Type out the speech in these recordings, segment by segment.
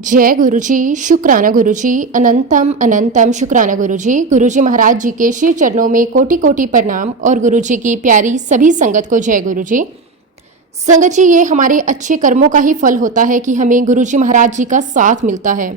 जय गुरुजी, शुक्राना गुरुजी, अनंतम अनंतम शुक्राना गुरुजी। गुरुजी महाराज जी के श्री चरणों में कोटि कोटि प्रणाम और गुरुजी की प्यारी सभी संगत को जय गुरुजी। संगत जी, ये हमारे अच्छे कर्मों का ही फल होता है कि हमें गुरुजी महाराज जी का साथ मिलता है।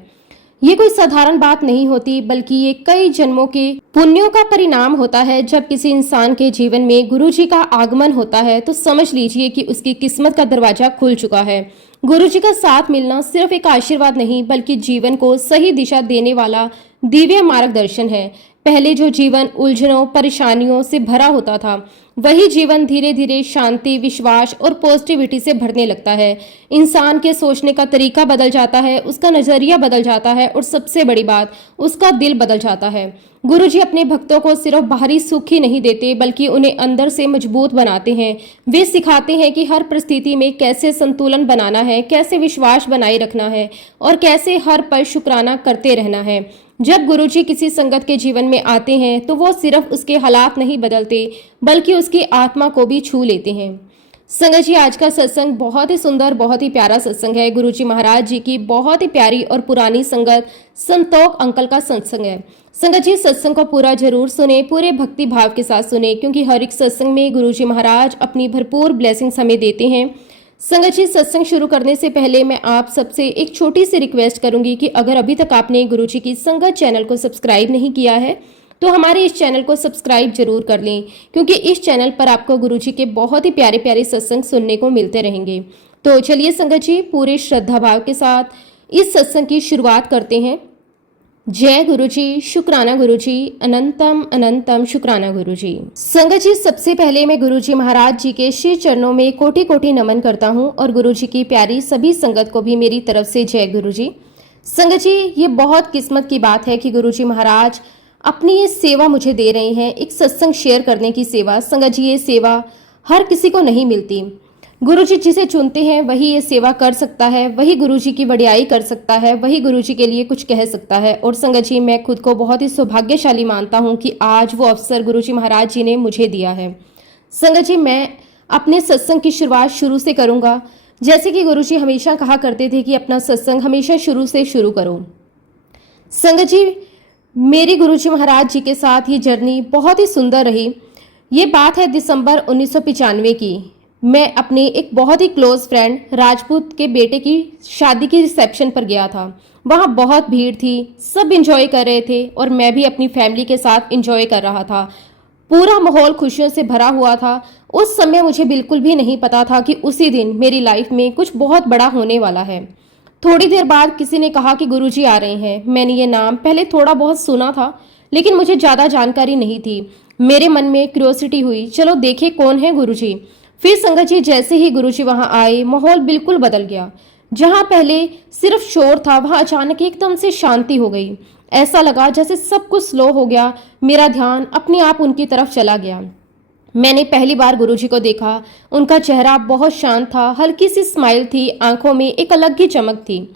ये कोई साधारण बात नहीं होती, बल्कि ये कई जन्मों के पुण्यों का परिणाम होता है। जब किसी इंसान के जीवन में गुरुजी का आगमन होता है तो समझ लीजिए कि उसकी किस्मत का दरवाजा खुल चुका है। गुरुजी का साथ मिलना सिर्फ एक आशीर्वाद नहीं, बल्कि जीवन को सही दिशा देने वाला दिव्य मार्गदर्शन है। पहले जो जीवन उलझनों परेशानियों से भरा होता था, वही जीवन धीरे धीरे शांति, विश्वास और पॉजिटिविटी से भरने लगता है। इंसान के सोचने का तरीका बदल जाता है, उसका नजरिया बदल जाता है और सबसे बड़ी बात, उसका दिल बदल जाता है। गुरुजी अपने भक्तों को सिर्फ बाहरी सुख ही नहीं देते, बल्कि उन्हें अंदर से मजबूत बनाते हैं। वे सिखाते हैं कि हर परिस्थिति में कैसे संतुलन बनाना है, कैसे विश्वास बनाए रखना है और कैसे हर पल शुक्राना करते रहना है। जब गुरुजी किसी संगत के जीवन में आते हैं तो वो सिर्फ उसके हालात नहीं बदलते, बल्कि उसकी आत्मा को भी छू लेते हैं। संगत जी, आज का सत्संग बहुत ही सुंदर, बहुत ही प्यारा सत्संग है। गुरुजी महाराज जी की बहुत ही प्यारी और पुरानी संगत संतोष अंकल का सत्संग है। संगत जी, सत्संग को पूरा जरूर सुने, पूरे भक्ति भाव के साथ सुने, क्योंकि हर एक सत्संग में गुरुजी महाराज अपनी भरपूर ब्लेसिंग्स हमें देते हैं। संगत जी, सत्संग शुरू करने से पहले मैं आप सबसे एक छोटी सी रिक्वेस्ट करूंगी कि अगर अभी तक आपने गुरुजी की संगत चैनल को सब्सक्राइब नहीं किया है तो हमारे इस चैनल को सब्सक्राइब जरूर कर लें, क्योंकि इस चैनल पर आपको गुरुजी के बहुत ही प्यारे प्यारे सत्संग सुनने को मिलते रहेंगे। तो चलिए संगत जी, पूरे श्रद्धा भाव के साथ इस सत्संग की शुरुआत करते हैं। जय गुरुजी, शुक्राना गुरुजी, अनंतम अनंतम शुक्राना गुरुजी। संगत जी, सबसे पहले मैं गुरुजी महाराज जी के श्री चरणों में कोटि कोटि नमन करता हूँ और गुरुजी की प्यारी सभी संगत को भी मेरी तरफ से जय गुरुजी। संगत जी, ये बहुत किस्मत की बात है कि गुरुजी महाराज अपनी ये सेवा मुझे दे रहे हैं, एक सत्संग शेयर करने की सेवा। संगत जी, ये सेवा हर किसी को नहीं मिलती। गुरुजी जिसे चुनते हैं वही ये सेवा कर सकता है, वही गुरुजी की वडियाई कर सकता है, वही गुरुजी के लिए कुछ कह सकता है। और संगत जी, मैं खुद को बहुत ही सौभाग्यशाली मानता हूँ कि आज वो अवसर गुरुजी महाराज जी ने मुझे दिया है। संगत जी, मैं अपने सत्संग की शुरुआत शुरू से करूँगा, जैसे कि गुरुजी हमेशा कहा करते थे कि अपना सत्संग हमेशा शुरू से शुरू करो। संगत जी, मेरी गुरुजी महाराज जी के साथ ये जर्नी बहुत ही सुंदर रही। ये बात है दिसंबर 1995 की। मैं अपने एक बहुत ही क्लोज फ्रेंड राजपूत के बेटे की शादी की रिसेप्शन पर गया था। वहाँ बहुत भीड़ थी, सब इंजॉय कर रहे थे और मैं भी अपनी फैमिली के साथ इंजॉय कर रहा था। पूरा माहौल खुशियों से भरा हुआ था। उस समय मुझे बिल्कुल भी नहीं पता था कि उसी दिन मेरी लाइफ में कुछ बहुत बड़ा होने वाला है। थोड़ी देर बाद किसी ने कहा कि गुरुजी आ रहे हैं। मैंने ये नाम पहले थोड़ा बहुत सुना था, लेकिन मुझे ज़्यादा जानकारी नहीं थी। मेरे मन में क्यूरियोसिटी हुई, चलो देखे कौन है गुरुजी। फिर संगत जी, जैसे ही गुरुजी वहां आए, माहौल बिल्कुल बदल गया। जहां पहले सिर्फ शोर था, वहां अचानक एकदम से शांति हो गई। ऐसा लगा जैसे सब कुछ स्लो हो गया। मेरा ध्यान अपने आप उनकी तरफ चला गया। मैंने पहली बार गुरुजी को देखा। उनका चेहरा बहुत शांत था, हल्की सी स्माइल थी, आंखों में एक अलग ही चमक थी।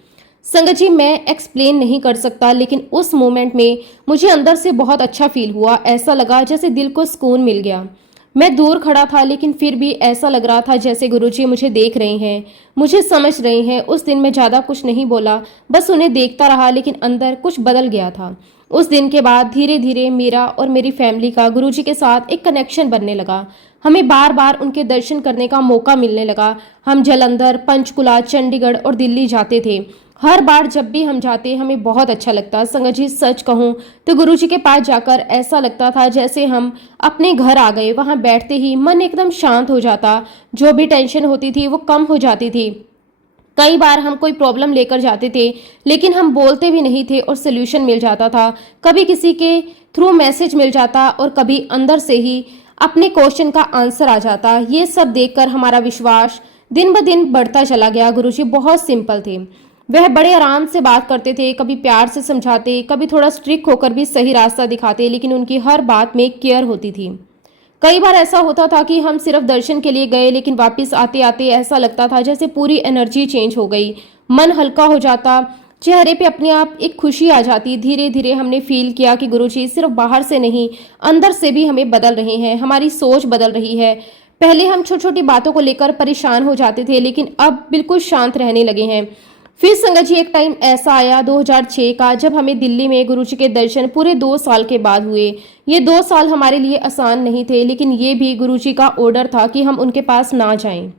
संगत जी, मैं एक्सप्लेन नहीं कर सकता, लेकिन उस मोमेंट में मुझे अंदर से बहुत अच्छा फील हुआ। ऐसा लगा जैसे दिल को सुकून मिल गया। मैं दूर खड़ा था, लेकिन फिर भी ऐसा लग रहा था जैसे गुरुजी मुझे देख रहे हैं, मुझे समझ रहे हैं। उस दिन मैं ज़्यादा कुछ नहीं बोला, बस उन्हें देखता रहा, लेकिन अंदर कुछ बदल गया था। उस दिन के बाद धीरे धीरे मेरा और मेरी फैमिली का गुरुजी के साथ एक कनेक्शन बनने लगा। हमें बार बार उनके दर्शन करने का मौका मिलने लगा। हम जालंधर, पंचकुला, चंडीगढ़ और दिल्ली जाते थे। हर बार जब भी हम जाते हमें बहुत अच्छा लगता। संगत जी, सच कहूँ तो गुरुजी के पास जाकर ऐसा लगता था जैसे हम अपने घर आ गए। वहाँ बैठते ही मन एकदम शांत हो जाता, जो भी टेंशन होती थी वो कम हो जाती थी। कई बार हम कोई प्रॉब्लम लेकर जाते थे, लेकिन हम बोलते भी नहीं थे और सोल्यूशन मिल जाता था। कभी किसी के थ्रू मैसेज मिल जाता और कभी अंदर से ही अपने क्वेश्चन का आंसर आ जाता। ये सब देखकर हमारा विश्वास दिन ब दिन बढ़ता चला गया। गुरुजी बहुत सिंपल थे। वह बड़े आराम से बात करते थे, कभी प्यार से समझाते, कभी थोड़ा स्ट्रिक्ट होकर भी सही रास्ता दिखाते, लेकिन उनकी हर बात में केयर होती थी। कई बार ऐसा होता था कि हम सिर्फ दर्शन के लिए गए, लेकिन वापस आते आते ऐसा लगता था जैसे पूरी एनर्जी चेंज हो गई। मन हल्का हो जाता, चेहरे पे अपने आप एक खुशी आ जाती। धीरे धीरे हमने फील किया कि गुरुजी सिर्फ बाहर से नहीं, अंदर से भी हमें बदल रहे हैं, हमारी सोच बदल रही है। पहले हम छोटी छोटी बातों को लेकर परेशान हो जाते थे, लेकिन अब बिल्कुल शांत रहने लगे हैं। फिर संगत जी एक टाइम ऐसा आया 2006 का, जब हमें दिल्ली में गुरुजी के दर्शन पूरे 2 साल के बाद हुए। ये 2 साल हमारे लिए आसान नहीं थे, लेकिन ये भी गुरुजी का ऑर्डर था कि हम उनके पास ना जाएं।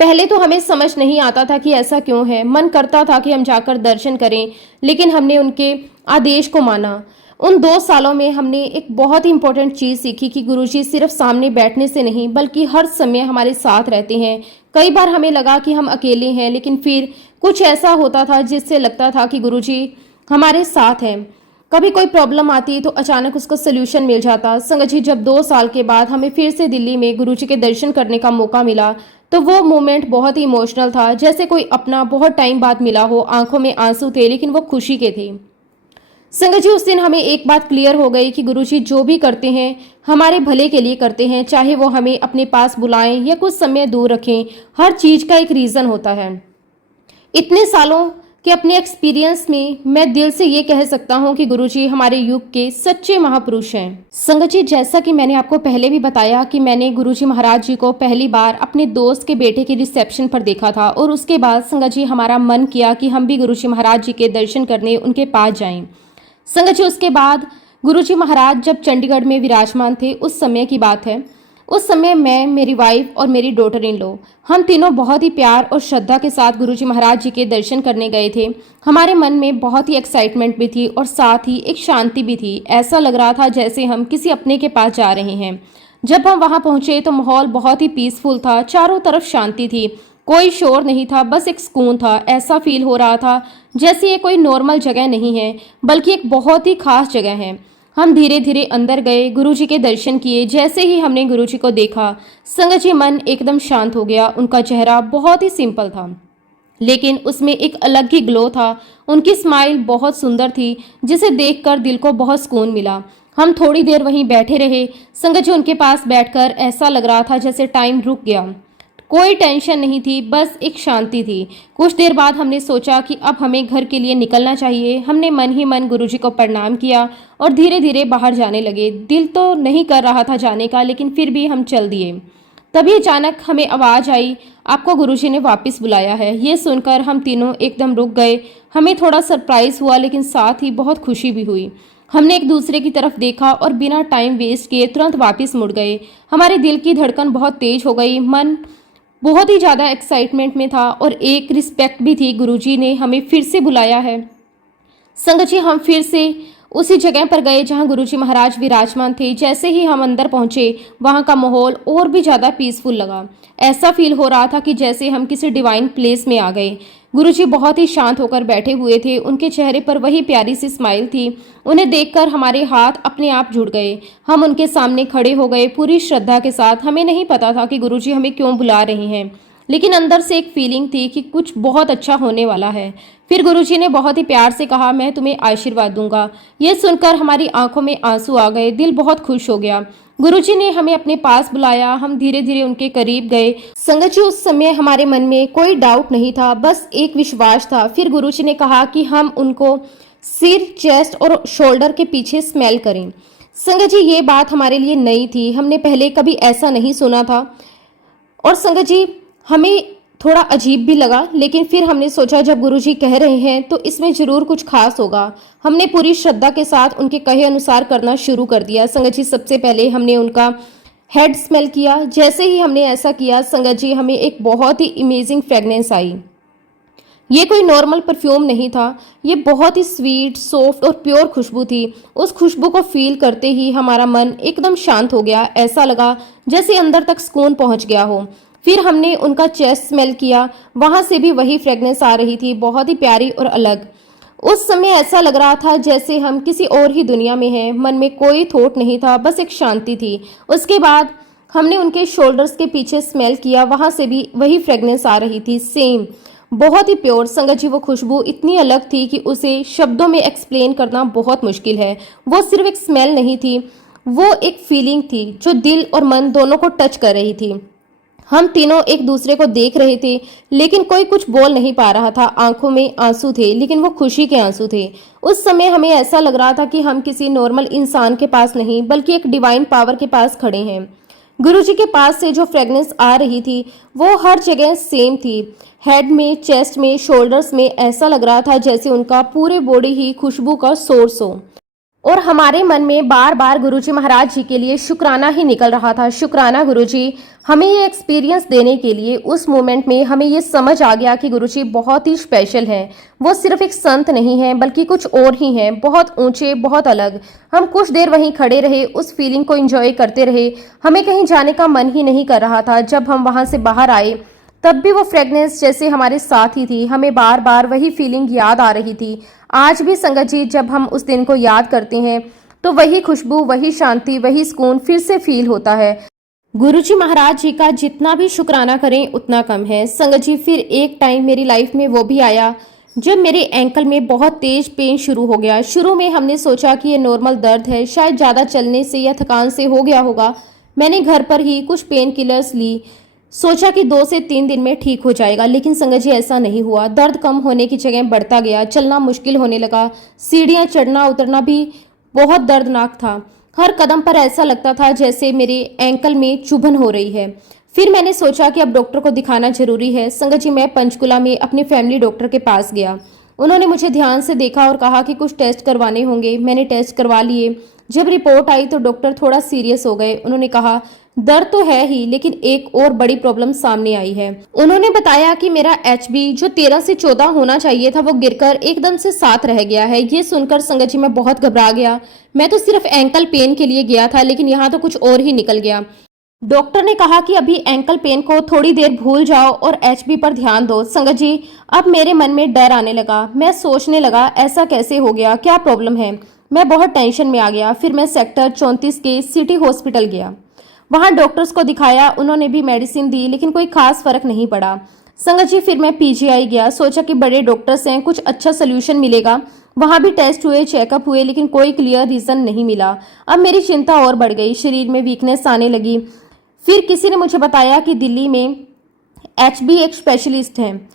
पहले तो हमें समझ नहीं आता था कि ऐसा क्यों है। मन करता था कि हम जाकर दर्शन करें, लेकिन हमने उनके आदेश को माना। उन 2 सालों में हमने एक बहुत ही इंपॉर्टेंट चीज़ सीखी कि गुरुजी सिर्फ सामने बैठने से नहीं, बल्कि हर समय हमारे साथ रहते हैं। कई बार हमें लगा कि हम अकेले हैं, लेकिन फिर कुछ ऐसा होता था जिससे लगता था कि गुरुजी हमारे साथ हैं। कभी कोई प्रॉब्लम आती तो अचानक उसका सोल्यूशन मिल जाता। संगत जी, जब 2 साल के बाद हमें फिर से दिल्ली में गुरुजी के दर्शन करने का मौका मिला, तो वो मोमेंट बहुत ही इमोशनल था। जैसे कोई अपना बहुत टाइम बाद मिला हो। आंखों में आंसू थे, लेकिन वो खुशी के थे। संगत जी, उस दिन हमें एक बात क्लियर हो गई कि गुरुजी जो भी करते हैं हमारे भले के लिए करते हैं। चाहे वो हमें अपने पास बुलाएं या कुछ समय दूर रखें, हर चीज का एक रीजन होता है। इतने सालों के अपने एक्सपीरियंस में मैं दिल से ये कह सकता हूँ कि गुरुजी हमारे युग के सच्चे महापुरुष हैं। संगत जी, जैसा कि मैंने आपको पहले भी बताया कि मैंने गुरुजी महाराज जी को पहली बार अपने दोस्त के बेटे के रिसेप्शन पर देखा था, और उसके बाद संगत जी हमारा मन किया कि हम भी गुरुजी महाराज जी के दर्शन करने उनके पास जाएं। संगत जी, उसके बाद गुरुजी महाराज जब चंडीगढ़ में विराजमान थे, उस समय की बात है। उस समय मैं, मेरी वाइफ और मेरी डॉटर इन लॉ, हम तीनों बहुत ही प्यार और श्रद्धा के साथ गुरुजी महाराज जी के दर्शन करने गए थे। हमारे मन में बहुत ही एक्साइटमेंट भी थी और साथ ही एक शांति भी थी। ऐसा लग रहा था जैसे हम किसी अपने के पास जा रहे हैं। जब हम वहां पहुंचे तो माहौल बहुत ही पीसफुल था। चारों तरफ शांति थी, कोई शोर नहीं था, बस एक सुकून था। ऐसा फील हो रहा था जैसे ये कोई नॉर्मल जगह नहीं है, बल्कि एक बहुत ही खास जगह है। हम धीरे धीरे अंदर गए, गुरुजी के दर्शन किए। जैसे ही हमने गुरुजी को देखा, संगत जी मन एकदम शांत हो गया। उनका चेहरा बहुत ही सिंपल था, लेकिन उसमें एक अलग ही ग्लो था। उनकी स्माइल बहुत सुंदर थी, जिसे देखकर दिल को बहुत सुकून मिला। हम थोड़ी देर वहीं बैठे रहे। संगत जी, उनके पास बैठकर ऐसा लग रहा था जैसे टाइम रुक गया। कोई टेंशन नहीं थी, बस एक शांति थी। कुछ देर बाद हमने सोचा कि अब हमें घर के लिए निकलना चाहिए। हमने मन ही मन गुरुजी को प्रणाम किया और धीरे धीरे बाहर जाने लगे। दिल तो नहीं कर रहा था जाने का, लेकिन फिर भी हम चल दिए। तभी अचानक हमें आवाज़ आई, आपको गुरुजी ने वापस बुलाया है। ये सुनकर हम तीनों एकदम रुक गए। हमें थोड़ा सरप्राइज हुआ, लेकिन साथ ही बहुत खुशी भी हुई। हमने एक दूसरे की तरफ देखा और बिना टाइम वेस्ट किए तुरंत वापस मुड़ गए। हमारे दिल की धड़कन बहुत तेज हो गई, मन बहुत ही ज़्यादा एक्साइटमेंट में था और एक रिस्पेक्ट भी थी। गुरुजी ने हमें फिर से बुलाया है। संगत जी, हम फिर से उसी जगह पर गए जहां गुरुजी महाराज विराजमान थे। जैसे ही हम अंदर पहुंचे, वहां का माहौल और भी ज़्यादा पीसफुल लगा। ऐसा फील हो रहा था कि जैसे हम किसी डिवाइन प्लेस में आ गए। गुरुजी बहुत ही शांत होकर बैठे हुए थे। उनके चेहरे पर वही प्यारी सी स्माइल थी। उन्हें देखकर हमारे हाथ अपने आप जुड़ गए। हम उनके सामने खड़े हो गए पूरी श्रद्धा के साथ। हमें नहीं पता था कि गुरुजी हमें क्यों बुला रहे हैं, लेकिन अंदर से एक फीलिंग थी कि कुछ बहुत अच्छा होने वाला है। फिर गुरुजी ने बहुत ही प्यार से कहा, मैं तुम्हें आशीर्वाद दूंगा। ये सुनकर हमारी आंखों में आंसू आ गए, दिल बहुत खुश हो गया। गुरुजी ने हमें अपने पास बुलाया, हम धीरे धीरे उनके करीब गए। संगत जी, उस समय हमारे मन में कोई डाउट नहीं था, बस एक विश्वास था। फिर गुरुजी ने कहा कि हम उनको सिर, चेस्ट और शोल्डर के पीछे स्मेल करें। संगत जी, ये बात हमारे लिए नई थी, हमने पहले कभी ऐसा नहीं सुना था। और संगत जी, हमें थोड़ा अजीब भी लगा, लेकिन फिर हमने सोचा जब गुरुजी कह रहे हैं तो इसमें जरूर कुछ खास होगा। हमने पूरी श्रद्धा के साथ उनके कहे अनुसार करना शुरू कर दिया। संगत जी, सबसे पहले हमने उनका हेड स्मेल किया। जैसे ही हमने ऐसा किया, संगत जी, हमें एक बहुत ही इमेजिंग फ्रेगनेंस आई। ये कोई नॉर्मल परफ्यूम नहीं था, ये बहुत ही स्वीट, सॉफ्ट और प्योर खुशबू थी। उस खुशबू को फील करते ही हमारा मन एकदम शांत हो गया। ऐसा लगा जैसे अंदर तक सुकून पहुंच गया हो। फिर हमने उनका चेस्ट स्मेल किया, वहां से भी वही फ्रेगनेंस आ रही थी, बहुत ही प्यारी और अलग। उस समय ऐसा लग रहा था जैसे हम किसी और ही दुनिया में हैं। मन में कोई थॉट नहीं था, बस एक शांति थी। उसके बाद हमने उनके शोल्डर्स के पीछे स्मेल किया, वहां से भी वही फ्रेगनेंस आ रही थी, सेम, बहुत ही प्योर। संगत जी, वो खुशबू इतनी अलग थी कि उसे शब्दों में एक्सप्लेन करना बहुत मुश्किल है। वो सिर्फ एक स्मेल नहीं थी, वो एक फीलिंग थी जो दिल और मन दोनों को टच कर रही थी। हम तीनों एक दूसरे को देख रहे थे, लेकिन कोई कुछ बोल नहीं पा रहा था। आंखों में आंसू थे, लेकिन वो खुशी के आंसू थे। उस समय हमें ऐसा लग रहा था कि हम किसी नॉर्मल इंसान के पास नहीं, बल्कि एक डिवाइन पावर के पास खड़े हैं। गुरुजी के पास से जो फ्रेगनेंस आ रही थी वो हर जगह सेम थी। हेड में, चेस्ट में, शोल्डर्स में ऐसा लग रहा था जैसे उनका पूरे बॉडी ही खुशबू का सोर्स हो। और हमारे मन में बार बार गुरुजी महाराज जी के लिए शुक्राना ही निकल रहा था। शुक्राना गुरुजी, हमें ये एक्सपीरियंस देने के लिए। उस मोमेंट में हमें ये समझ आ गया कि गुरुजी बहुत ही स्पेशल हैं। वो सिर्फ एक संत नहीं हैं बल्कि कुछ और ही हैं, बहुत ऊंचे, बहुत अलग। हम कुछ देर वहीं खड़े रहे, उस फीलिंग को एंजॉय करते रहे। हमें कहीं जाने का मन ही नहीं कर रहा था। जब हम वहां से बाहर आए तब भी वो फ्रेगनेंस जैसे हमारे साथ ही थी। हमें बार बार वही फीलिंग याद आ रही थी। आज भी संगत जी, जब हम उस दिन को याद करते हैं तो वही खुशबू, वही शांति, वही सुकून फिर से फील होता है। गुरुजी महाराज जी का जितना भी शुक्राना करें उतना कम है। संगत जी, फिर एक टाइम मेरी लाइफ में वो भी आया जब मेरे एंकल में बहुत तेज पेन शुरू हो गया। शुरू में हमने सोचा कि ये नॉर्मल दर्द है, शायद ज़्यादा चलने से या थकान से हो गया होगा। मैंने घर पर ही कुछ पेन किलर्स ली, सोचा कि 2 से 3 दिन में ठीक हो जाएगा, लेकिन संगत जी ऐसा नहीं हुआ। दर्द कम होने की जगह बढ़ता गया, चलना मुश्किल होने लगा। सीढ़ियाँ चढ़ना उतरना भी बहुत दर्दनाक था। हर कदम पर ऐसा लगता था जैसे मेरे एंकल में चुभन हो रही है। फिर मैंने सोचा कि अब डॉक्टर को दिखाना जरूरी है। संगत जी, मैं पंचकुला में अपने फैमिली डॉक्टर के पास गया। उन्होंने मुझे ध्यान से देखा और कहा कि कुछ टेस्ट करवाने होंगे। मैंने टेस्ट करवा लिए। जब रिपोर्ट आई तो डॉक्टर थोड़ा सीरियस हो गए। उन्होंने कहा, दर्द तो है ही, लेकिन एक और बड़ी प्रॉब्लम सामने आई है। उन्होंने बताया कि मेरा HB जो 13 से 14 होना चाहिए था वो गिरकर एकदम से 7 रह गया है। ये सुनकर संगत जी मैं बहुत घबरा गया। मैं तो सिर्फ एंकल पेन के लिए गया था, लेकिन यहाँ तो कुछ और ही निकल गया। डॉक्टर ने कहा कि अभी एंकल पेन को थोड़ी देर भूल जाओ और HB पर ध्यान दो। संगत जी, अब मेरे मन में डर आने लगा। मैं सोचने लगा, ऐसा कैसे हो गया, क्या प्रॉब्लम है। मैं बहुत टेंशन में आ गया। फिर मैं सेक्टर 34 के सिटी हॉस्पिटल गया। वहां डॉक्टर्स को दिखाया, उन्होंने भी मेडिसिन दी, लेकिन कोई खास फर्क नहीं पड़ा। संगत जी, फिर मैं PGI गया। सोचा कि बड़े डॉक्टर्स हैं, कुछ अच्छा सोल्यूशन मिलेगा। वहां भी टेस्ट हुए, चेकअप हुए, लेकिन कोई क्लियर रीजन नहीं मिला। अब मेरी चिंता और बढ़ गई, शरीर में वीकनेस आने लगी। फिर किसी ने मुझे बताया कि दिल्ली में HB एक स्पेशलिस्ट हैं।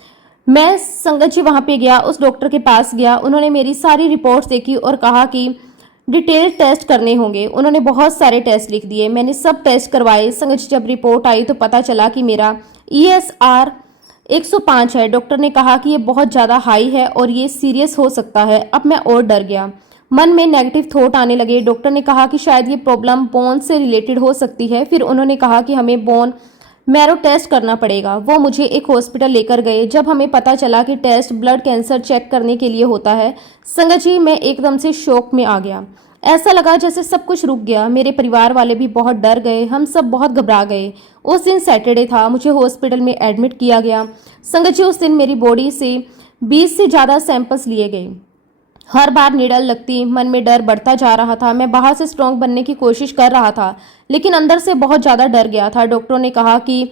मैं संगत जी वहाँ पे गया, उस डॉक्टर के पास गया। उन्होंने मेरी सारी रिपोर्ट्स देखी और कहा कि डिटेल टेस्ट करने होंगे। उन्होंने बहुत सारे टेस्ट लिख दिए। मैंने सब टेस्ट करवाए। संगत जी, जब रिपोर्ट आई तो पता चला कि मेरा ESR 105 है। डॉक्टर ने कहा कि ये बहुत ज़्यादा हाई है और ये सीरियस हो सकता है। अब मैं और डर गया, मन में नेगेटिव थॉट आने लगे। डॉक्टर ने कहा कि शायद ये प्रॉब्लम बोन से रिलेटेड हो सकती है। फिर उन्होंने कहा कि हमें बोन मैरो टेस्ट करना पड़ेगा। वो मुझे एक हॉस्पिटल लेकर गए। जब हमें पता चला कि टेस्ट ब्लड कैंसर चेक करने के लिए होता है, संगत जी मैं एकदम से शॉक में आ गया। ऐसा लगा जैसे सब कुछ रुक गया। मेरे परिवार वाले भी बहुत डर गए, हम सब बहुत घबरा गए। उस दिन सैटरडे था, मुझे हॉस्पिटल में एडमिट किया गया। संगत जी, उस दिन मेरी बॉडी से 20 से ज़्यादा सैंपल्स लिए गए। हर बार निडल लगती, मन में डर बढ़ता जा रहा था। मैं बाहर से स्ट्रांग बनने की कोशिश कर रहा था, लेकिन अंदर से बहुत ज़्यादा डर गया था। डॉक्टरों ने कहा कि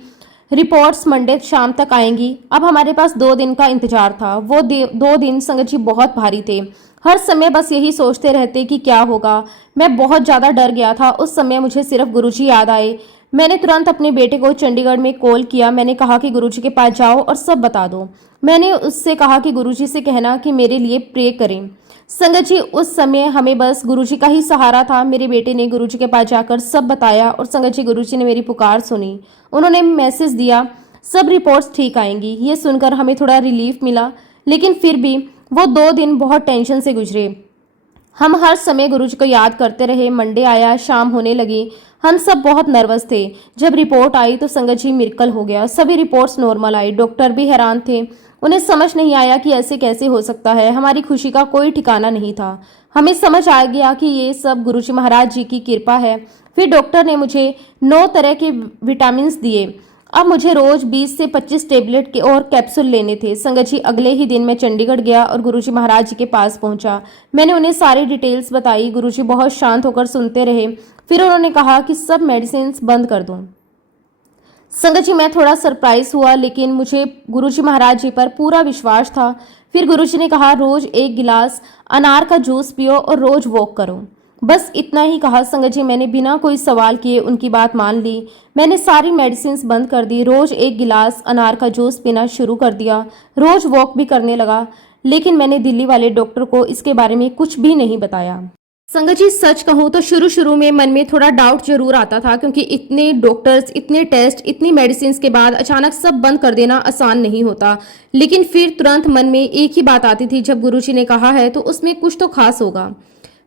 रिपोर्ट्स मंडे शाम तक आएंगी। अब हमारे पास 2 दिन का इंतजार था। वो 2 दिन संगत जी बहुत भारी थे। हर समय बस यही सोचते रहते कि क्या होगा। मैं बहुत ज़्यादा डर गया था। उस समय मुझे सिर्फ गुरुजी याद आए। मैंने तुरंत अपने बेटे को चंडीगढ़ में कॉल किया। मैंने कहा कि गुरुजी के पास जाओ और सब बता दो। मैंने उससे कहा कि गुरुजी से कहना कि मेरे लिए प्रे करें। संगत जी, उस समय हमें बस गुरुजी का ही सहारा था। मेरे बेटे ने गुरुजी के पास जाकर सब बताया और संगत जी, गुरुजी ने मेरी पुकार सुनी। उन्होंने मैसेज दिया, सब रिपोर्ट्स ठीक आएंगी। ये सुनकर हमें थोड़ा रिलीफ मिला, लेकिन फिर भी वो 2 दिन बहुत टेंशन से गुजरे। हम हर समय गुरुजी को याद करते रहे। मंडे आया, शाम होने लगी। हम सब बहुत नर्वस थे। जब रिपोर्ट आई तो संगत जी मिरेकल हो गया। सभी रिपोर्ट्स नॉर्मल आई। डॉक्टर भी हैरान थे। उन्हें समझ नहीं आया कि ऐसे कैसे हो सकता है। हमारी खुशी का कोई ठिकाना नहीं था। हमें समझ आ गया कि ये सब गुरुजी महाराज जी की कृपा है। फिर डॉक्टर ने मुझे 9 तरह के विटामिन दिए। अब मुझे रोज 20 से 25 टेबलेट के और कैप्सूल लेने थे। संगत जी, अगले ही दिन मैं चंडीगढ़ गया और गुरुजी महाराज जी के पास पहुंचा। मैंने उन्हें सारी डिटेल्स बताई। गुरुजी बहुत शांत होकर सुनते रहे। फिर उन्होंने कहा कि सब मेडिसिन बंद कर दो। संगत जी, मैं थोड़ा सरप्राइज हुआ, लेकिन मुझे गुरुजी महाराज जी पर पूरा विश्वास था। फिर गुरुजी ने कहा, रोज 1 गिलास अनार का जूस पियो और रोज वॉक करो। बस इतना ही कहा। संगत जी, मैंने बिना कोई सवाल किए उनकी बात मान ली। मैंने सारी मेडिसिन बंद कर दी। रोज 1 गिलास अनार का जूस पीना शुरू कर दिया। रोज वॉक भी करने लगा। लेकिन मैंने दिल्ली वाले डॉक्टर को इसके बारे में कुछ भी नहीं बताया। संगत जी, सच कहूँ तो शुरू शुरू में मन में थोड़ा डाउट जरूर आता था, क्योंकि इतने डॉक्टर्स, इतने टेस्ट, इतनी मेडिसिन के बाद अचानक सब बंद कर देना आसान नहीं होता। लेकिन फिर तुरंत मन में एक ही बात आती थी, जब गुरुजी ने कहा है तो उसमें कुछ तो खास होगा।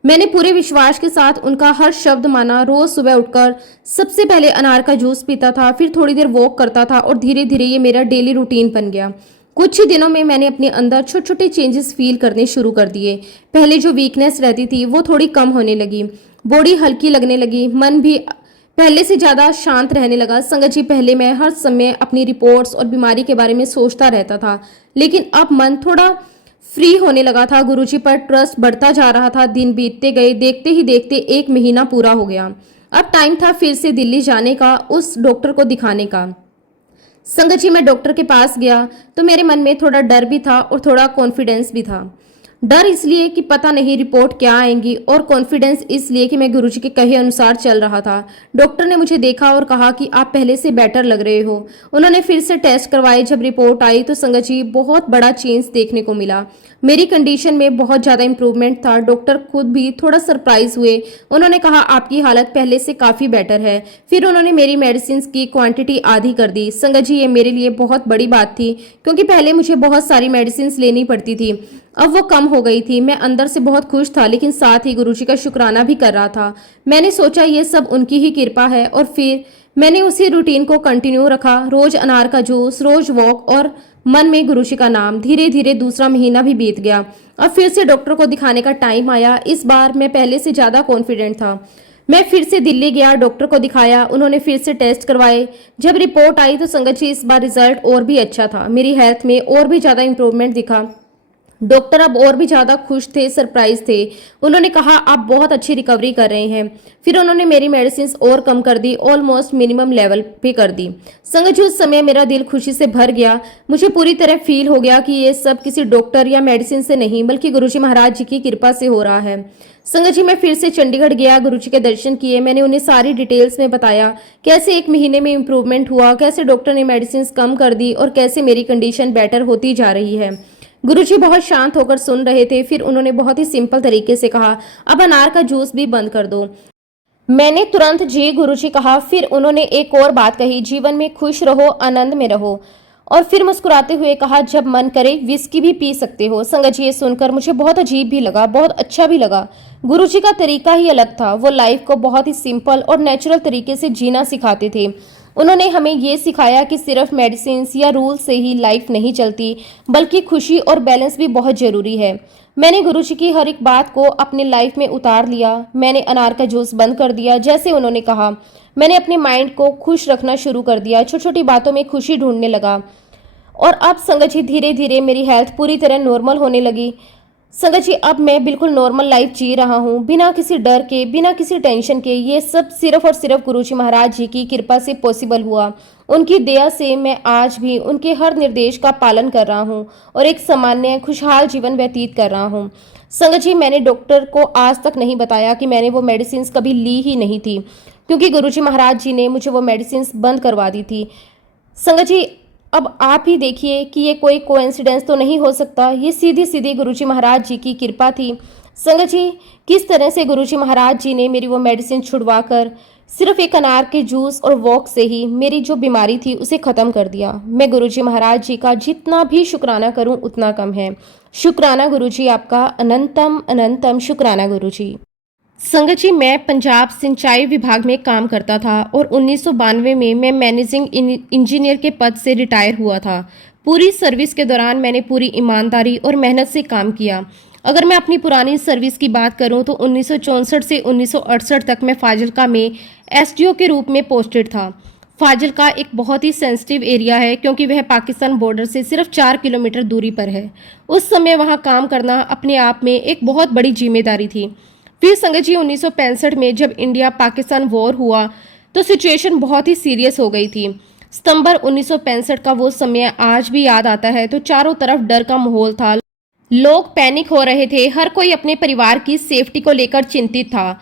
मैंने पूरे विश्वास के साथ उनका हर शब्द माना। रोज सुबह उठकर सबसे पहले अनार का जूस पीता था, फिर थोड़ी देर वॉक करता था और धीरे धीरे ये मेरा डेली रूटीन बन गया। कुछ ही दिनों में मैंने अपने अंदर छोटे छोटे चेंजेस फील करने शुरू कर दिए। पहले जो वीकनेस रहती थी वो थोड़ी कम होने लगी, बॉडी हल्की लगने लगी, मन भी पहले से ज्यादा शांत रहने लगा। संगत जी, पहले मैं हर समय अपनी रिपोर्ट्स और बीमारी के बारे में सोचता रहता था, लेकिन अब मन थोड़ा फ्री होने लगा था। गुरुजी पर ट्रस्ट बढ़ता जा रहा था। दिन बीतते गए, देखते ही देखते 1 महीना पूरा हो गया। अब टाइम था फिर से दिल्ली जाने का, उस डॉक्टर को दिखाने का। संगत जी, मैं डॉक्टर के पास गया तो मेरे मन में थोड़ा डर भी था और थोड़ा कॉन्फिडेंस भी था। डर इसलिए कि पता नहीं रिपोर्ट क्या आएंगी, और कॉन्फिडेंस इसलिए कि मैं गुरुजी के कहे अनुसार चल रहा था। डॉक्टर ने मुझे देखा और कहा कि आप पहले से बेटर लग रहे हो। उन्होंने फिर से टेस्ट करवाए। जब रिपोर्ट आई तो संगत जी, बहुत बड़ा चेंज देखने को मिला। मेरी कंडीशन में बहुत ज़्यादा इंप्रूवमेंट था। डॉक्टर खुद भी थोड़ा सरप्राइज हुए। उन्होंने कहा आपकी हालत पहले से काफ़ी बेटर है। फिर उन्होंने मेरी मेडिसिन की क्वांटिटी आधी कर दी। संगत जी, ये मेरे लिए बहुत बड़ी बात थी, क्योंकि पहले मुझे बहुत सारी मेडिसिन लेनी पड़ती थी, अब वो कम हो गई थी। मैं अंदर से बहुत खुश था, लेकिन साथ ही गुरुजी का शुक्राना भी कर रहा था। मैंने सोचा ये सब उनकी ही कृपा है, और फिर मैंने उसी रूटीन को कंटिन्यू रखा। रोज अनार का जूस, रोज वॉक और मन में गुरुजी का नाम। धीरे धीरे दूसरा महीना भी बीत गया। अब फिर से डॉक्टर को दिखाने का टाइम आया। इस बार मैं पहले से ज्यादा कॉन्फिडेंट था। मैं फिर से दिल्ली गया, डॉक्टर को दिखाया। उन्होंने फिर से टेस्ट करवाए। जब रिपोर्ट आई तो संगत जी, इस बार रिजल्ट और भी अच्छा था। मेरी हेल्थ में और भी ज्यादा इंप्रूवमेंट दिखा। डॉक्टर अब और भी ज्यादा खुश थे, सरप्राइज थे। उन्होंने कहा आप बहुत अच्छी रिकवरी कर रहे हैं। फिर उन्होंने मेरी मेडिसिन और कम कर दी, ऑलमोस्ट मिनिमम लेवल पे कर दी। संगत जी, उस समय मेरा दिल खुशी से भर गया। मुझे पूरी तरह फील हो गया कि ये सब किसी डॉक्टर या मेडिसिन से नहीं, बल्कि गुरुजी महाराज जी की कृपा से हो रहा है। संगत जी, मैं फिर से चंडीगढ़ गया, गुरुजी के दर्शन किए। मैंने उन्हें सारी डिटेल्स में बताया, कैसे 1 महीने में इंप्रूवमेंट हुआ, कैसे डॉक्टर ने मेडिसिन कम कर दी और कैसे मेरी कंडीशन बेटर होती जा रही है। गुरुजी बहुत शांत होकर सुन रहे थे। फिर उन्होंने बहुत ही सिंपल तरीके से कहा, अब अनार का जूस भी बंद कर दो। मैंने तुरंत जी गुरुजी कहा। फिर उन्होंने एक और बात कही, जीवन में खुश रहो, आनंद में रहो। और फिर मुस्कुराते हुए कहा, जब मन करे विस्की भी पी सकते हो। संगत जी, ये सुनकर मुझे बहुत अजीब भी लगा, बहुत अच्छा भी लगा। गुरुजी का तरीका ही अलग था। वो लाइफ को बहुत ही सिंपल और नेचुरल तरीके से जीना सिखाते थे। उन्होंने हमें ये सिखाया कि सिर्फ मेडिसिन या रूल से ही लाइफ नहीं चलती, बल्कि खुशी और बैलेंस भी बहुत जरूरी है। मैंने गुरुजी की हर एक बात को अपनी लाइफ में उतार लिया। मैंने अनार का जूस बंद कर दिया जैसे उन्होंने कहा। मैंने अपने माइंड को खुश रखना शुरू कर दिया, छोटी छोटी बातों में खुशी ढूंढने लगा। और अब संगत जी, धीरे धीरे मेरी हेल्थ पूरी तरह नॉर्मल होने लगी। संगत जी, अब मैं बिल्कुल नॉर्मल लाइफ जी रहा हूँ, बिना किसी डर के, बिना किसी टेंशन के। ये सब सिर्फ और सिर्फ गुरुजी महाराज जी की कृपा से पॉसिबल हुआ। उनकी दया से मैं आज भी उनके हर निर्देश का पालन कर रहा हूँ और एक सामान्य खुशहाल जीवन व्यतीत कर रहा हूँ। संगत जी, मैंने डॉक्टर को आज तक नहीं बताया कि मैंने वो मेडिसिन कभी ली ही नहीं थी, क्योंकि गुरुजी महाराज जी ने मुझे वो मेडिसिन बंद करवा दी थी। संगत जी, अब आप ही देखिए कि ये कोई कोइंसिडेंस तो नहीं हो सकता। ये सीधी सीधी गुरुजी महाराज जी की कृपा थी। संगत जी, किस तरह से गुरुजी महाराज जी ने मेरी वो मेडिसिन छुड़वा कर सिर्फ एक अनार के जूस और वॉक से ही मेरी जो बीमारी थी उसे ख़त्म कर दिया। मैं गुरुजी महाराज जी का जितना भी शुक्राना करूं उतना कम है। शुक्राना गुरुजी आपका, अनंतम अनंतम शुक्राना गुरुजी। संगत जी, मैं पंजाब सिंचाई विभाग में काम करता था और 1992 में मैं मैनेजिंग इंजीनियर के पद से रिटायर हुआ था। पूरी सर्विस के दौरान मैंने पूरी ईमानदारी और मेहनत से काम किया। अगर मैं अपनी पुरानी सर्विस की बात करूं तो 1964 से 1968 तक मैं फाजिलका में एसडीओ के रूप में पोस्टेड था। फाजिलका एक बहुत ही सेंसिटिव एरिया है, क्योंकि वह पाकिस्तान बॉर्डर से सिर्फ 4 किलोमीटर दूरी पर है। उस समय वहां काम करना अपने आप में एक बहुत बड़ी जिम्मेदारी थी। फिर संगत जी, 1965 में जब इंडिया पाकिस्तान वॉर हुआ तो सिचुएशन बहुत ही सीरियस हो गई थी। सितंबर 1965 का वो समय आज भी याद आता है। तो चारों तरफ डर का माहौल था, लोग पैनिक हो रहे थे, हर कोई अपने परिवार की सेफ्टी को लेकर चिंतित था।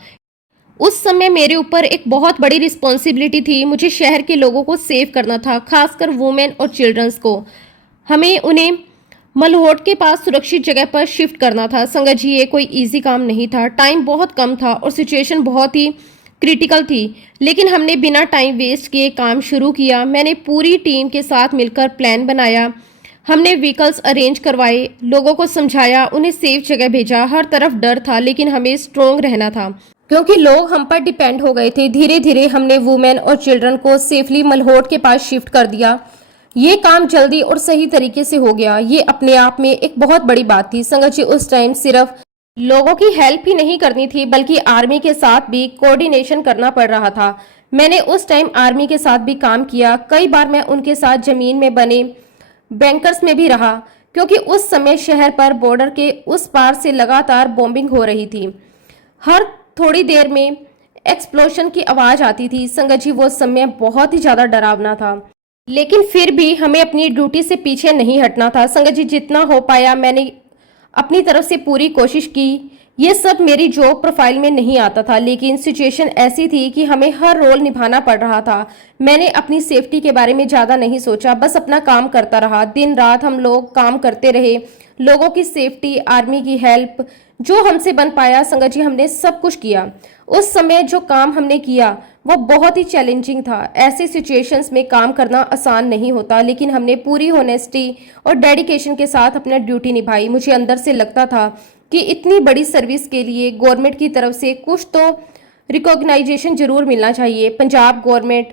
उस समय मेरे ऊपर एक बहुत बड़ी रिस्पॉन्सिबिलिटी थी। मुझे शहर के लोगों को सेव करना था, खासकर वुमेन और चिल्ड्रंस को। हमें उन्हें मलहोट के पास सुरक्षित जगह पर शिफ्ट करना था। संगत जी, ये कोई इजी काम नहीं था। टाइम बहुत कम था और सिचुएशन बहुत ही क्रिटिकल थी, लेकिन हमने बिना टाइम वेस्ट किए काम शुरू किया। मैंने पूरी टीम के साथ मिलकर प्लान बनाया। हमने व्हीकल्स अरेंज करवाए, लोगों को समझाया, उन्हें सेफ जगह भेजा। हर तरफ डर था, लेकिन हमें स्ट्रोंग रहना था क्योंकि लोग हम पर डिपेंड हो गए थे। धीरे धीरे हमने वुमेन और चिल्ड्रन को सेफली मलहोट के पास शिफ्ट कर दिया। ये काम जल्दी और सही तरीके से हो गया। ये अपने आप में एक बहुत बड़ी बात थी। संगत जी, उस टाइम सिर्फ लोगों की हेल्प ही नहीं करनी थी, बल्कि आर्मी के साथ भी कोऑर्डिनेशन करना पड़ रहा था। मैंने उस टाइम आर्मी के साथ भी काम किया। कई बार मैं उनके साथ जमीन में बने बैंकर्स में भी रहा, क्योंकि उस समय शहर पर बॉर्डर के उस पार से लगातार बॉम्बिंग हो रही थी। हर थोड़ी देर में एक्सप्लोजन की आवाज आती थी। संगत जी, वो समय बहुत ही ज्यादा डरावना था, लेकिन फिर भी हमें अपनी ड्यूटी से पीछे नहीं हटना था। संगत जी, जितना हो पाया मैंने अपनी तरफ से पूरी कोशिश की। ये सब मेरी जॉब प्रोफाइल में नहीं आता था, लेकिन सिचुएशन ऐसी थी कि हमें हर रोल निभाना पड़ रहा था। मैंने अपनी सेफ्टी के बारे में ज़्यादा नहीं सोचा, बस अपना काम करता रहा। दिन रात हम लोग काम करते रहे। लोगों की सेफ्टी, आर्मी की हेल्प, जो हमसे बन पाया संगत जी, हमने सब कुछ किया। उस समय जो काम हमने किया वो बहुत ही चैलेंजिंग था। ऐसी सिचुएशंस में काम करना आसान नहीं होता, लेकिन हमने पूरी होनेस्टी और डेडिकेशन के साथ अपना ड्यूटी निभाई। मुझे अंदर से लगता था कि इतनी बड़ी सर्विस के लिए गवर्नमेंट की तरफ से कुछ तो रिकॉग्नाइजेशन जरूर मिलना चाहिए। पंजाब गवर्नमेंट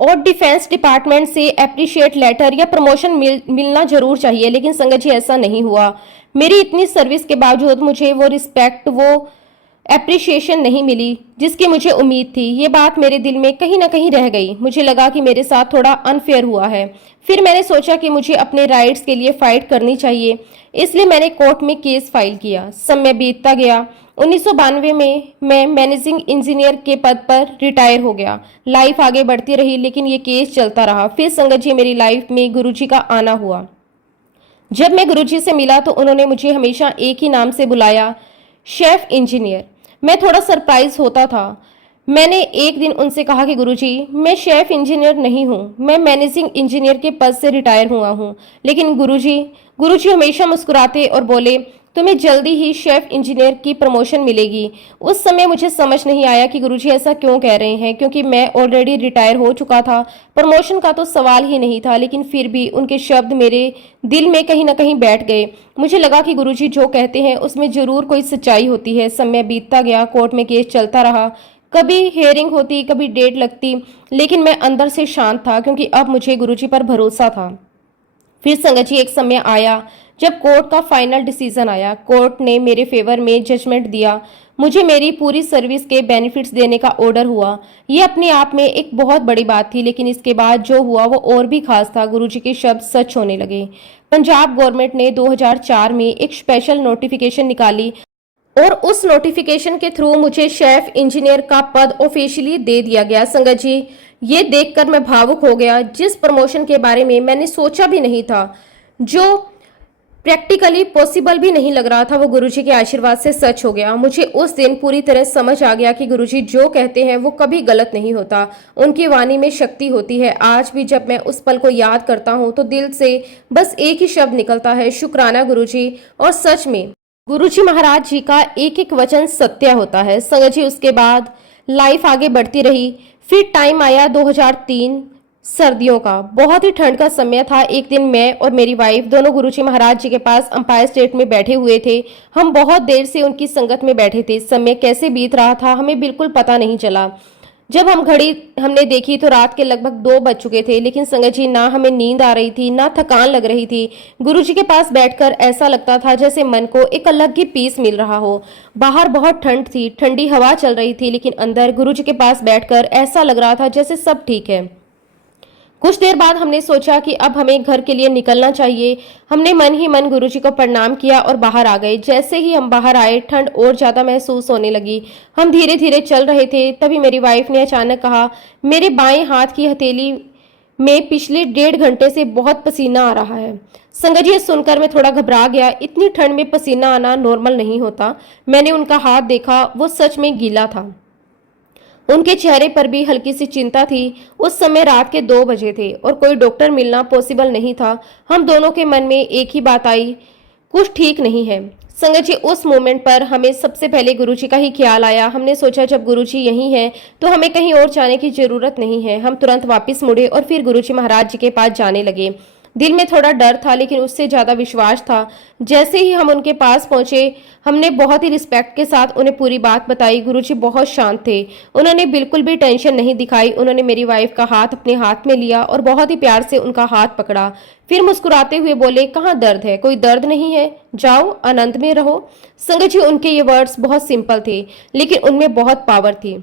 और डिफेंस डिपार्टमेंट से अप्रिशिएट लेटर या प्रमोशन मिलना जरूर चाहिए, लेकिन संगत जी ऐसा नहीं हुआ। मेरी इतनी सर्विस के बावजूद मुझे वो रिस्पेक्ट, वो एप्रिशिएशन नहीं मिली जिसकी मुझे उम्मीद थी। ये बात मेरे दिल में कहीं ना कहीं रह गई। मुझे लगा कि मेरे साथ थोड़ा अनफेयर हुआ है। फिर मैंने सोचा कि मुझे अपने राइट्स के लिए फाइट करनी चाहिए, इसलिए मैंने कोर्ट में केस फाइल किया। समय बीतता गया। 1992 में मैं मैनेजिंग इंजीनियर के पद पर रिटायर हो गया। लाइफ आगे बढ़ती रही, लेकिन ये केस चलता रहा। फिर संगत जी, मेरी लाइफ में गुरुजी का आना हुआ। जब मैं गुरुजी से मिला तो उन्होंने मुझे हमेशा एक ही नाम से बुलाया, शेफ इंजीनियर। मैं थोड़ा सरप्राइज होता था। मैंने एक दिन उनसे कहा कि गुरुजी, मैं शेफ इंजीनियर नहीं हूँ, मैं मैनेजिंग इंजीनियर के पद से रिटायर हुआ हूँ। लेकिन गुरुजी हमेशा मुस्कुराते और बोले, तुम्हें जल्दी ही शेफ इंजीनियर की प्रमोशन मिलेगी। उस समय मुझे समझ नहीं आया कि गुरुजी ऐसा क्यों कह रहे हैं, क्योंकि मैं ऑलरेडी रिटायर हो चुका था। प्रमोशन का तो सवाल ही नहीं था, लेकिन फिर भी उनके शब्द मेरे दिल में कहीं ना कहीं बैठ गए। मुझे लगा कि गुरुजी जो कहते हैं उसमें जरूर कोई सच्चाई होती है। समय बीतता गया, कोर्ट में केस चलता रहा। कभी हियरिंग होती, कभी डेट लगती, लेकिन मैं अंदर से शांत था, क्योंकि अब मुझे गुरुजी पर भरोसा था। फिर संगत जी, एक समय आया जब कोर्ट का फाइनल डिसीजन आया। कोर्ट ने मेरे फेवर में जजमेंट दिया। मुझे मेरी पूरी सर्विस के बेनिफिट्स देने का ऑर्डर हुआ। ये अपने आप में एक बहुत बड़ी बात थी, लेकिन इसके बाद जो हुआ वो और भी खास था। गुरुजी के शब्द सच होने लगे। पंजाब गवर्नमेंट ने 2004 में एक स्पेशल नोटिफिकेशन निकाली और उस नोटिफिकेशन के थ्रू मुझे शेफ इंजीनियर का पद ऑफिशियली दे दिया गया। संगत जी, ये देखकर मैं भावुक हो गया। जिस प्रमोशन के बारे में मैंने सोचा भी नहीं था, जो प्रैक्टिकली पॉसिबल भी नहीं लग रहा था, वो गुरुजी के आशीर्वाद से सच हो गया। मुझे उस दिन पूरी तरह समझ आ गया कि गुरुजी जो कहते हैं वो कभी गलत नहीं होता। उनकी वाणी में शक्ति होती है। आज भी जब मैं उस पल को याद करता हूँ तो दिल से बस एक ही शब्द निकलता है, शुक्राना गुरुजी। और सच में गुरुजी महाराज जी का एक एक वचन सत्य होता है। संगत जी, उसके बाद लाइफ आगे बढ़ती रही। फिर टाइम आया 2003, सर्दियों का। बहुत ही ठंड का समय था। एक दिन मैं और मेरी वाइफ दोनों गुरुजी महाराज जी के पास अंपायर स्टेट में बैठे हुए थे। हम बहुत देर से उनकी संगत में बैठे थे। समय कैसे बीत रहा था हमें बिल्कुल पता नहीं चला। जब हम घड़ी हमने देखी तो रात के लगभग 2 बज चुके थे। लेकिन संगत जी, ना हमें नींद आ रही थी, ना थकान लग रही थी। गुरुजी के पास बैठकर ऐसा लगता था जैसे मन को एक अलग ही पीस मिल रहा हो। बाहर बहुत ठंड थी, ठंडी हवा चल रही थी, लेकिन अंदर गुरुजी के पास बैठकर ऐसा लग रहा था जैसे सब ठीक है। कुछ देर बाद हमने सोचा कि अब हमें घर के लिए निकलना चाहिए। हमने मन ही मन गुरुजी को प्रणाम किया और बाहर आ गए। जैसे ही हम बाहर आए, ठंड और ज्यादा महसूस होने लगी। हम धीरे धीरे चल रहे थे, तभी मेरी वाइफ ने अचानक कहा, मेरे बाएं हाथ की हथेली में पिछले 1.5 घंटे से बहुत पसीना आ रहा है। संगत जी, सुनकर मैं थोड़ा घबरा गया। इतनी ठंड में पसीना आना नॉर्मल नहीं होता। मैंने उनका हाथ देखा, वो सच में गीला था। उनके चेहरे पर भी हल्की सी चिंता थी। उस समय रात के 2 बजे थे और कोई डॉक्टर मिलना पॉसिबल नहीं था। हम दोनों के मन में एक ही बात आई, कुछ ठीक नहीं है। संगत जी, उस मोमेंट पर हमें सबसे पहले गुरुजी का ही ख्याल आया। हमने सोचा जब गुरुजी यहीं हैं तो हमें कहीं और जाने की जरूरत नहीं है। हम तुरंत वापस मुड़े और फिर गुरुजी महाराज जी के पास जाने लगे। दिल में थोड़ा डर था लेकिन उससे ज्यादा विश्वास था। जैसे ही हम उनके पास पहुंचे हमने बहुत ही रिस्पेक्ट के साथ उन्हें पूरी बात बताई। गुरुजी बहुत शांत थे, उन्होंने बिल्कुल भी टेंशन नहीं दिखाई। उन्होंने मेरी वाइफ का हाथ अपने हाथ में लिया और बहुत ही प्यार से उनका हाथ पकड़ा। फिर मुस्कुराते हुए बोले, कहाँ दर्द है? कोई दर्द नहीं है, जाओ आनंद में रहो। संगत जी, उनके ये वर्ड्स बहुत सिंपल थे लेकिन उनमें बहुत पावर थी।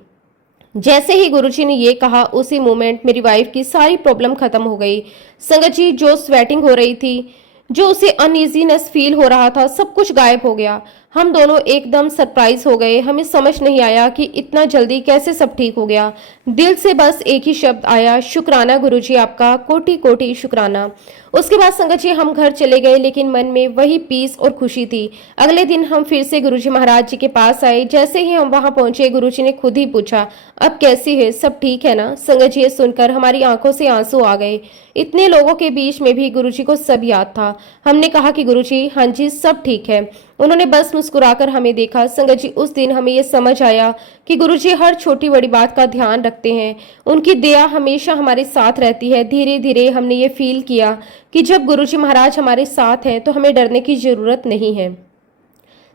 जैसे ही गुरुजी ने ये कहा उसी मोमेंट मेरी वाइफ की सारी प्रॉब्लम खत्म हो गई। संगत जी, जो स्वेटिंग हो रही थी, जो उसे अनईजीनेस फील हो रहा था, सब कुछ गायब हो गया। हम दोनों एकदम सरप्राइज हो गए। हमें समझ नहीं आया कि इतना जल्दी कैसे सब ठीक हो गया। दिल से बस एक ही शब्द आया, शुक्राना गुरुजी, आपका कोटि कोटि शुक्राना। उसके बाद संगत जी हम घर चले गए लेकिन मन में वही पीस और खुशी थी। अगले दिन हम फिर से गुरुजी महाराज जी के पास आए। जैसे ही हम वहां पहुंचे गुरुजी ने खुद ही पूछा, अब कैसी है, सब ठीक है ना? संगत जी, ये सुनकर हमारी आंखों से आंसू आ गए। इतने लोगों के बीच में भी गुरुजी को सब याद था। हमने कहा कि गुरुजी, हाँ जी सब ठीक है। उन्होंने बस मुस्कुराकर हमें देखा। संगत जी, उस दिन हमें यह समझ आया कि गुरुजी हर छोटी बड़ी बात का ध्यान रखते हैं। उनकी दया हमेशा हमारे साथ रहती है। धीरे धीरे हमने ये फील किया कि जब गुरुजी महाराज हमारे साथ हैं तो हमें डरने की जरूरत नहीं है।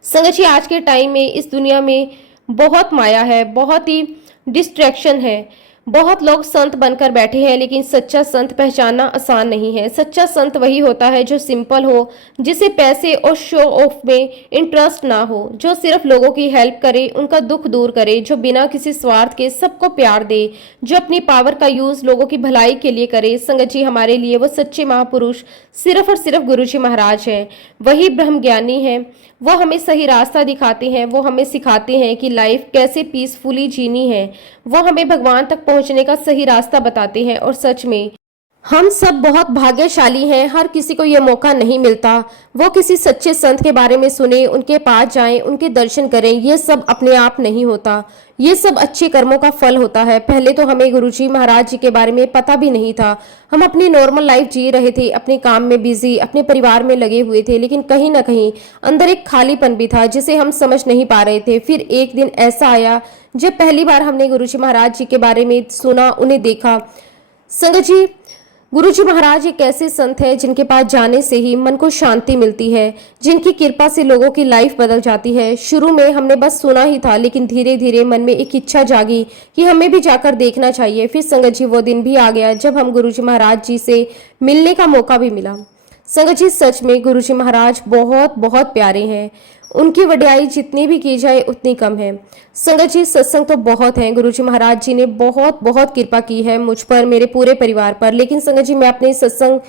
संगत जी, आज के टाइम में इस दुनिया में बहुत माया है, बहुत ही डिस्ट्रैक्शन है। बहुत लोग संत बनकर बैठे हैं लेकिन सच्चा संत पहचानना आसान नहीं है। सच्चा संत वही होता है जो सिंपल हो, जिसे पैसे और शो ऑफ में इंटरेस्ट ना हो, जो सिर्फ लोगों की हेल्प करे, उनका दुख दूर करे, जो बिना किसी स्वार्थ के सबको प्यार दे, जो अपनी पावर का यूज लोगों की भलाई के लिए करे। संगत जी, हमारे लिए वो सच्चे महापुरुष सिर्फ और सिर्फ गुरुजी महाराज हैं। वही ब्रह्म ज्ञानी हैं। वो हमें सही रास्ता दिखाते हैं। वो हमें सिखाते हैं कि लाइफ कैसे पीसफुली जीनी है। वो हमें भगवान तक पहुंचने का सही रास्ता बताते हैं। और सच में हम सब बहुत भाग्यशाली हैं। हर किसी को ये मौका नहीं मिलता। वो किसी सच्चे संत के बारे में सुने, उनके पास जाएं, उनके दर्शन करें। ये सब अपने आप नहीं होता, ये सब अच्छे कर्मों का फल होता है। पहले तो हमें गुरुजी महाराज जी के बारे में पता भी नहीं था। हम अपनी नॉर्मल लाइफ जी रहे थे, अपने काम में बिजी, अपने परिवार में लगे हुए थे, लेकिन कहीं ना कहीं अंदर एक खालीपन भी था जिसे हम समझ नहीं पा रहे थे। फिर एक दिन ऐसा आया जब पहली बार हमने गुरुजी महाराज जी के बारे में सुना, उन्हें देखा। संगत जी, गुरुजी महाराज एक ऐसे संत है जिनके पास जाने से ही मन को शांति मिलती है, जिनकी कृपा से लोगों की लाइफ बदल जाती है। शुरू में हमने बस सुना ही था लेकिन धीरे धीरे मन में एक इच्छा जागी कि हमें भी जाकर देखना चाहिए। फिर संगत जी, वो दिन भी आ गया जब हम गुरुजी महाराज जी से मिलने का मौका भी मिला। संगत जी, सच में गुरुजी महाराज बहुत बहुत प्यारे हैं। उनकी वड्याई जितनी भी की जाए उतनी कम है। संगत जी, सत्संग तो बहुत है। गुरुजी महाराज जी ने बहुत बहुत कृपा की है मुझ पर, मेरे पूरे परिवार पर। लेकिन संगत जी, मैं अपने सत्संग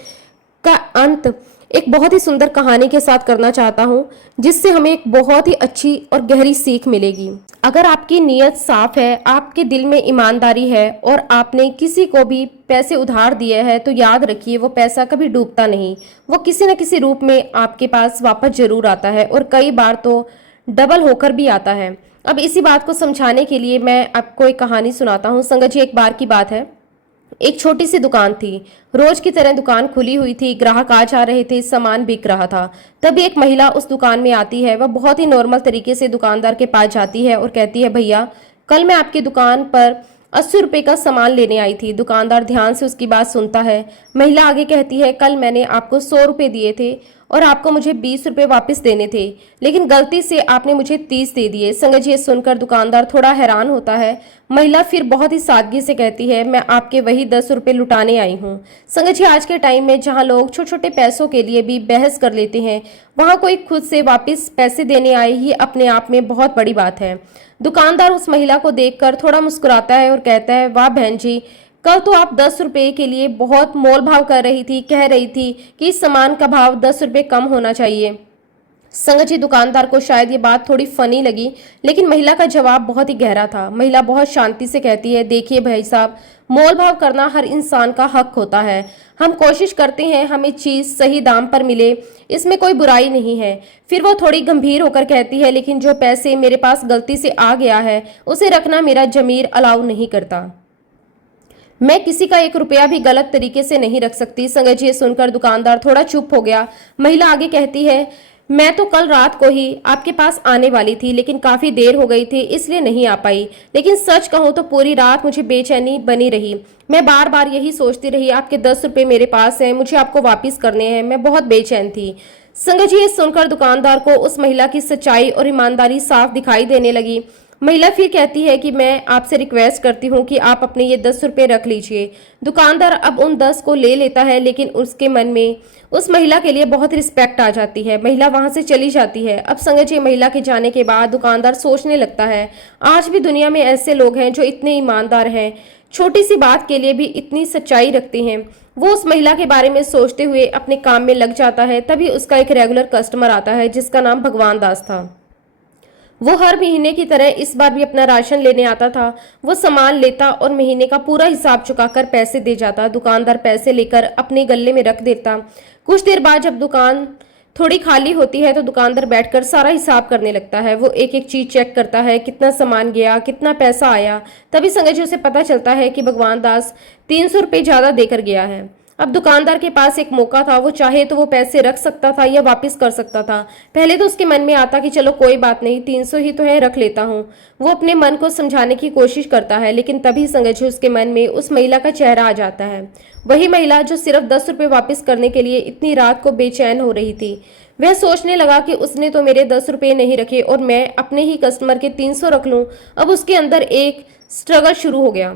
का अंत एक बहुत ही सुंदर कहानी के साथ करना चाहता हूँ, जिससे हमें एक बहुत ही अच्छी और गहरी सीख मिलेगी। अगर आपकी नीयत साफ है, आपके दिल में ईमानदारी है और आपने किसी को भी पैसे उधार दिए हैं, तो याद रखिए वो पैसा कभी डूबता नहीं। वो किसी न किसी रूप में आपके पास वापस जरूर आता है और कई बार तो डबल होकर भी आता है। अब इसी बात को समझाने के लिए मैं आपको एक कहानी सुनाता हूँ। संगत जी, एक बार की बात है, एक छोटी सी दुकान थी। रोज की तरह दुकान खुली हुई थी, ग्राहक आ जा रहे थे, सामान बिक रहा था। तभी एक महिला उस दुकान में आती है। वह बहुत ही नॉर्मल तरीके से दुकानदार के पास जाती है और कहती है, भैया कल मैं आपकी दुकान पर 80 रुपए का सामान लेने आई थी। दुकानदार ध्यान से उसकी बात सुनता है। महिला आगे कहती है, कल मैंने आपको 100 रुपए दिए थे और आपको मुझे 20 रुपए वापस देने थे, लेकिन गलती से आपने मुझे 30 दे दिए। संगत जी, सुनकर दुकानदार थोड़ा हैरान होता है। महिला फिर बहुत ही सादगी से कहती है, मैं आपके वही 10 रुपए लुटाने आई हूँ। संगत जी, आज के टाइम में जहाँ लोग छोटे छोटे पैसों के लिए भी बहस कर लेते हैं, वहाँ कोई खुद से वापस पैसे देने आए, ये अपने आप में बहुत बड़ी बात है। दुकानदार उस महिला को देखकर थोड़ा मुस्कुराता है और कहता है, वाह बहन जी, कल तो आप 10 रुपए के लिए बहुत मोल भाव कर रही थी, कह रही थी कि इस सामान का भाव 10 रुपए कम होना चाहिए। संगत जी, दुकानदार को शायद ये बात थोड़ी फनी लगी, लेकिन महिला का जवाब बहुत ही गहरा था। महिला बहुत शांति से कहती है, देखिए भाई साहब, मोल भाव करना हर इंसान का हक होता है। हम कोशिश करते हैं हमें चीज सही दाम पर मिले, इसमें कोई बुराई नहीं है। फिर वो थोड़ी गंभीर होकर कहती है, लेकिन जो पैसे मेरे पास गलती से आ गया है उसे रखना मेरा जमीर अलाउ नहीं करता। मैं किसी का 1 रुपया भी गलत तरीके से नहीं रख सकती। संगत जी, सुनकर दुकानदार थोड़ा चुप हो गया। महिला आगे कहती है, मैं तो कल रात को ही आपके पास आने वाली थी, लेकिन काफी देर हो गई थी इसलिए नहीं आ पाई। लेकिन सच कहूं तो पूरी रात मुझे बेचैनी बनी रही। मैं बार बार यही सोचती रही, आपके 10 रुपए मेरे पास हैं, मुझे आपको वापस करने हैं। मैं बहुत बेचैन थी। संगत जी, ये सुनकर दुकानदार को उस महिला की सच्चाई और ईमानदारी साफ दिखाई देने लगी। महिला फिर कहती है कि मैं आपसे रिक्वेस्ट करती हूँ कि आप अपने ये 10 रुपए रख लीजिए। दुकानदार अब उन 10 को ले लेता है, लेकिन उसके मन में उस महिला के लिए बहुत रिस्पेक्ट आ जाती है। महिला वहां से चली जाती है। अब संगत जी, महिला के जाने के बाद दुकानदार सोचने लगता है, आज भी दुनिया में ऐसे लोग हैं जो इतने ईमानदार हैं, छोटी सी बात के लिए भी इतनी सच्चाई रखते हैं। वो उस महिला के बारे में सोचते हुए अपने काम में लग जाता है। तभी उसका एक रेगुलर कस्टमर आता है जिसका नाम भगवान दास था। वो हर महीने की तरह इस बार भी अपना राशन लेने आता था। वो सामान लेता और महीने का पूरा हिसाब चुकाकर पैसे दे जाता। दुकानदार पैसे लेकर अपने गल्ले में रख देता। कुछ देर बाद जब दुकान थोड़ी खाली होती है तो दुकानदार बैठकर सारा हिसाब करने लगता है। वो एक एक चीज चेक करता है, कितना सामान गया, कितना पैसा आया। तभी संगत जी, उसे पता चलता है कि भगवान दास 300 रुपये ज्यादा देकर गया है। अब दुकानदार के पास एक मौका था, वो चाहे तो वो पैसे रख सकता था या वापस कर सकता था। पहले तो उसके मन में आता कि चलो कोई बात नहीं, 300 ही तो है, रख लेता हूँ। वो अपने मन को समझाने की कोशिश करता है, लेकिन तभी संगत जी, उसके मन में उस महिला का चेहरा आ जाता है। वही महिला जो सिर्फ 10 रुपये वापस करने के लिए इतनी रात को बेचैन हो रही थी। वह सोचने लगा कि उसने तो मेरे 10 रुपये नहीं रखे और मैं अपने ही कस्टमर के 300 रख लूं। अब उसके अंदर एक स्ट्रगल शुरू हो गया।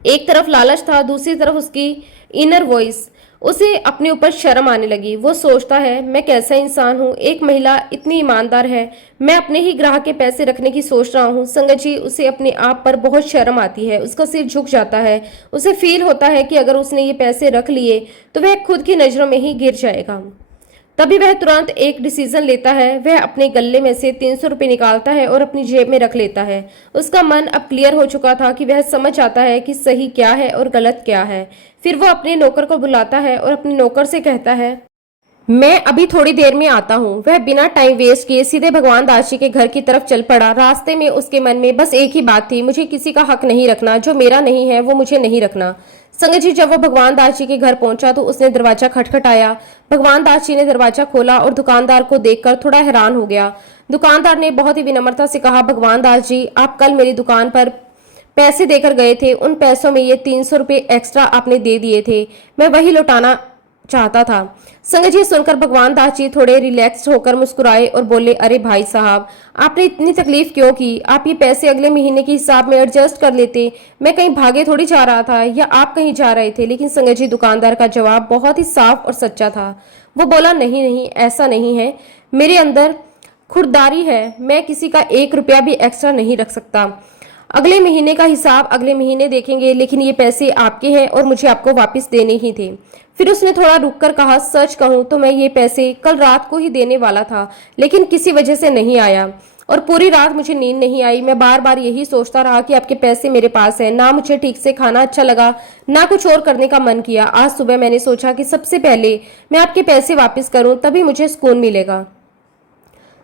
एक तरफ लालच था, दूसरी तरफ उसकी इनर वॉइस। उसे अपने ऊपर शर्म आने लगी। वो सोचता है, मैं कैसा इंसान हूँ, एक महिला इतनी ईमानदार है, मैं अपने ही ग्राहक के पैसे रखने की सोच रहा हूँ। संगत जी, उसे अपने आप पर बहुत शर्म आती है। उसका सिर झुक जाता है। उसे फील होता है कि अगर उसने ये पैसे रख लिए तो वह खुद की नजरों में ही गिर जाएगा। तभी वह तुरंत एक डिसीजन लेता है। वह अपने गले में से 300 रुपये निकालता है और अपनी जेब में रख लेता है। उसका मन अब क्लियर हो चुका था कि वह समझ आता है कि सही क्या है और गलत क्या है। फिर वो अपने नौकर को बुलाता है और अपने नौकर से कहता है, मैं अभी थोड़ी देर में आता हूँ। वह बिना टाइम वेस्ट किए सीधे भगवान दास जी के घर की तरफ चल पड़ा। रास्ते में उसके मन में बस एक ही बात थी, मुझे किसी का हक नहीं रखना, जो मेरा नहीं है वो मुझे नहीं रखना। संगत जी, जब वो भगवान दास जी के घर पहुंचा तो उसने दरवाजा खटखटाया। भगवान दास जी ने दरवाजा खोला और दुकानदार को देखकर थोड़ा हैरान हो गया। दुकानदार ने बहुत ही विनम्रता से कहा, भगवान दास जी, आप कल मेरी दुकान पर पैसे देकर गए थे, उन पैसों में ये 300 रुपये एक्स्ट्रा आपने दे दिए थे, मैं वही लौटाना चाहता था। संगत जी, सुनकर भगवान दास जी थोड़े रिलैक्स होकर मुस्कुराए और बोले, अरे भाई साहब, आपने इतनी तकलीफ क्यों की? आप ये पैसे अगले महीने के हिसाब में एडजस्ट कर लेते। मैं कहीं भागे थोड़ी जा रहा था या आप कहीं जा रहे थे। लेकिन संगत जी, दुकानदार का जवाब बहुत ही साफ और सच्चा था। वो बोला, नहीं नहीं, ऐसा नहीं है, मेरे अंदर खुददारी है, मैं किसी का 1 रुपया भी एक्स्ट्रा नहीं रख सकता। अगले महीने का हिसाब अगले महीने देखेंगे, लेकिन ये पैसे आपके हैं और मुझे आपको वापस देने ही थे। फिर उसने थोड़ा रुककर कहा, सच कहूं तो मैं ये पैसे कल रात को ही देने वाला था, लेकिन किसी वजह से नहीं आया और पूरी रात मुझे नींद नहीं आई। मैं बार बार यही सोचता रहा कि आपके पैसे मेरे पास हैं। ना मुझे ठीक से खाना अच्छा लगा, ना कुछ और करने का मन किया। आज सुबह मैंने सोचा कि सबसे पहले मैं आपके पैसे वापस करूं, तभी मुझे सुकून मिलेगा।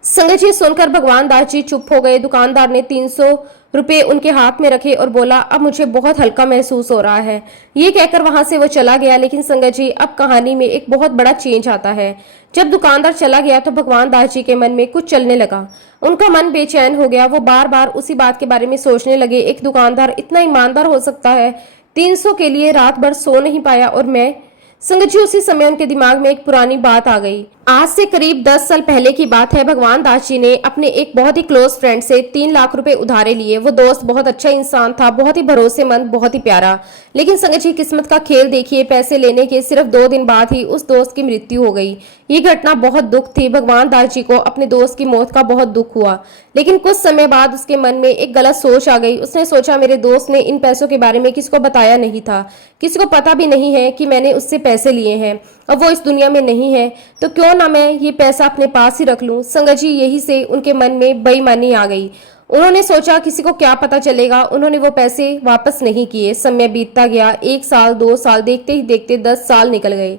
संगत जी, सुनकर भगवान दास जी चुप हो गए। दुकानदार ने 300 रुपये उनके हाथ में रखे और बोला, अब मुझे बहुत हल्का महसूस हो रहा है। ये कहकर वहां से वो चला गया। लेकिन संगत जी, अब कहानी में एक बहुत बड़ा चेंज आता है। जब दुकानदार चला गया तो भगवान दास जी के मन में कुछ चलने लगा। उनका मन बेचैन हो गया। वो बार बार उसी बात के बारे में सोचने लगे, एक दुकानदार इतना ईमानदार हो सकता है? 300 के लिए रात भर सो नहीं पाया और मैं। संगत जी, उसी समय उनके दिमाग में एक पुरानी बात आ गई। आज से करीब 10 साल पहले की बात है। भगवान दास जी ने अपने एक बहुत ही क्लोज फ्रेंड से 3 लाख रुपए उधारे लिए। वो दोस्त बहुत अच्छा इंसान था, बहुत ही भरोसेमंद, बहुत ही प्यारा। लेकिन संगत जी, किस्मत का खेल देखिए, पैसे लेने के सिर्फ 2 दिन बाद ही उस दोस्त की मृत्यु हो गई। ये घटना बहुत दुख थी। भगवान दास जी को अपने दोस्त की मौत का बहुत दुख हुआ। लेकिन कुछ समय बाद उसके मन में एक गलत सोच आ गई। उसने सोचा, मेरे दोस्त ने इन पैसों के बारे में किसी को बताया नहीं था, किसी को पता भी नहीं है कि मैंने उससे पैसे लिए हैं। अब वो इस दुनिया में नहीं है, तो क्यों ना मैं ये पैसा अपने पास ही रख लूं। संगत जी, यही से उनके मन में बेईमानी आ गई। उन्होंने सोचा किसी को क्या पता चलेगा। उन्होंने वो पैसे वापस नहीं किए। समय बीतता गया, 1 साल 2 साल, देखते ही देखते 10 साल निकल गए।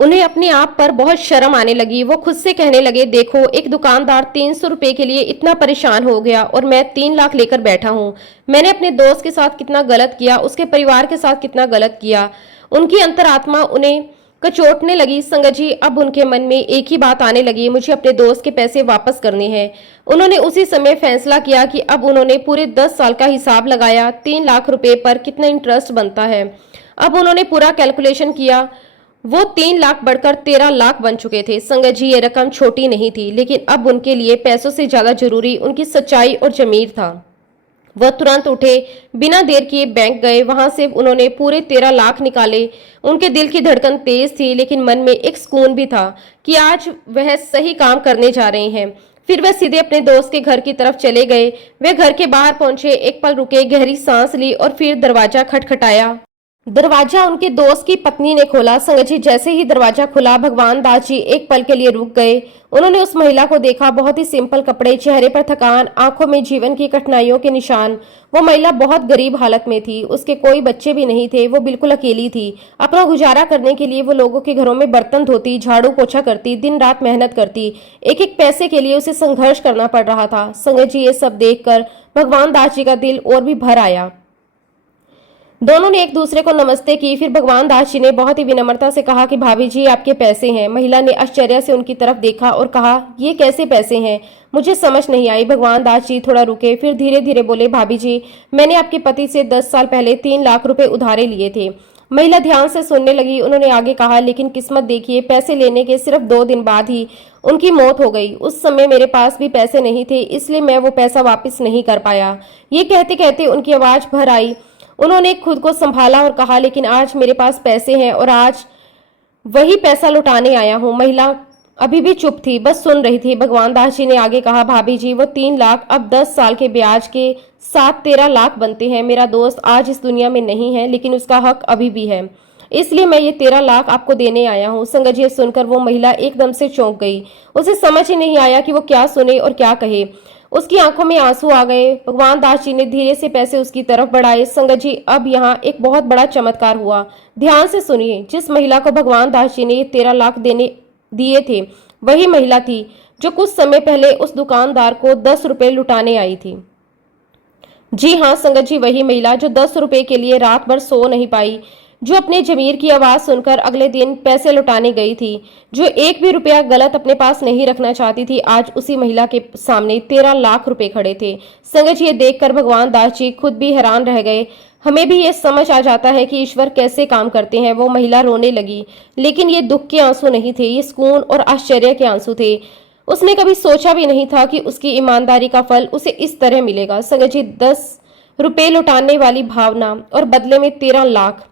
उन्हें अपने आप पर बहुत शर्म आने लगी। वो खुद से कहने लगे, देखो एक दुकानदार 300 रुपए के लिए इतना परेशान हो गया और मैं 3 लाख लेकर बैठा हूँ। मैंने अपने दोस्त के साथ कितना गलत किया, उसके परिवार के साथ कितना गलत किया। उनकी अंतरात्मा उन्हें कचोटने लगी। संगत जी, अब उनके मन में एक ही बात आने लगी, मुझे अपने दोस्त के पैसे वापस करने हैं। उन्होंने उसी समय फैसला किया कि अब उन्होंने पूरे 10 साल का हिसाब लगाया, 3 लाख रुपए पर कितना इंटरेस्ट बनता है। अब उन्होंने पूरा कैलकुलेशन किया, वो 3 लाख बढ़कर 13 लाख बन चुके थे। संगत जी, ये रकम छोटी नहीं थी, लेकिन अब उनके लिए पैसों से ज्यादा जरूरी उनकी सच्चाई और जमीर था। वह तुरंत उठे, बिना देर किए बैंक गए। वहां से उन्होंने पूरे 13 लाख निकाले। उनके दिल की धड़कन तेज थी, लेकिन मन में एक सुकून भी था कि आज वह सही काम करने जा रहे हैं। फिर वह सीधे अपने दोस्त के घर की तरफ चले गए। वे घर के बाहर पहुंचे, एक पल रुके, गहरी सांस ली और फिर दरवाजा खटखटाया। दरवाजा उनके दोस्त की पत्नी ने खोला। संगत जी, जैसे ही दरवाजा खुला, भगवान दास जी एक पल के लिए रुक गए। उन्होंने उस महिला को देखा, बहुत ही सिंपल कपड़े, चेहरे पर थकान, आंखों में जीवन की कठिनाइयों के निशान। वो महिला बहुत गरीब हालत में थी, उसके कोई बच्चे भी नहीं थे, वो बिल्कुल अकेली थी। अपना गुजारा करने के लिए वो लोगों के घरों में बर्तन धोती, झाड़ू पोछा करती, दिन रात मेहनत करती। एक एक पैसे के लिए उसे संघर्ष करना पड़ रहा था। संगत जी, ये सब देखकर भगवान दास जी का दिल और भी भर आया। दोनों ने एक दूसरे को नमस्ते की। फिर भगवान दास जी ने बहुत ही विनम्रता से कहा कि भाभी जी, आपके पैसे हैं। महिला ने आश्चर्य से उनकी तरफ देखा और कहा, ये कैसे पैसे हैं, मुझे समझ नहीं आई। भगवान दास जी थोड़ा रुके, फिर धीरे धीरे बोले, भाभी जी, मैंने आपके पति से 10 साल पहले 3 लाख रुपए उधारे लिए थे। महिला ध्यान से सुनने लगी। उन्होंने आगे कहा, लेकिन किस्मत देखिए, पैसे लेने के सिर्फ 2 दिन बाद ही उनकी मौत हो गई। उस समय मेरे पास भी पैसे नहीं थे, इसलिए मैं वो पैसा वापस नहीं कर पाया। ये कहते कहते उनकी आवाज भर आई। उन्होंने खुद को संभाला और कहा, लेकिन आज मेरे पास पैसे हैं और आज वही पैसा लौटाने आया हूँ। महिला अभी भी चुप थी, बस सुन रही थी। भगवान दास जी ने आगे कहा, भाभी जी, वो 3 लाख अब 10 साल के ब्याज के साथ 13 लाख बनते हैं। मेरा दोस्त आज इस दुनिया में नहीं है, लेकिन उसका हक अभी भी है, इसलिए मैं ये 13 लाख आपको देने आया हूँ। संगत जी, सुनकर वो महिला एकदम से चौंक गई। उसे समझ ही नहीं आया कि वो क्या सुने और क्या कहे। उसकी आंखों में आंसू आ गए। भगवान दास जी ने धीरे से पैसे उसकी तरफ बढ़ाए। संगत जी, अब यहाँ एक बहुत बड़ा चमत्कार हुआ, ध्यान से सुनिए। जिस महिला को भगवान दास जी ने ये 13 लाख देने दिए थे, वही महिला थी जो कुछ समय पहले उस दुकानदार को 10 रुपए लुटाने आई थी। जी हाँ संगत जी, वही महिला जो 10 रुपए के लिए रात भर सो नहीं पाई, जो अपने जमीर की आवाज सुनकर अगले दिन पैसे लौटाने गई थी, जो एक भी रुपया गलत अपने पास नहीं रखना चाहती थी, आज उसी महिला के सामने 13 लाख रुपए खड़े थे। संगत जी, ये देखकर भगवान दास जी खुद भी हैरान रह गए। हमें भी ये समझ आ जाता है कि ईश्वर कैसे काम करते हैं। वो महिला रोने लगी, लेकिन ये दुख के आंसू नहीं थे, ये सुकून और आश्चर्य के आंसू थे। उसने कभी सोचा भी नहीं था कि उसकी ईमानदारी का फल उसे इस तरह मिलेगा। संगत जी, 10 रुपए लौटाने वाली भावना और बदले में 13 लाख,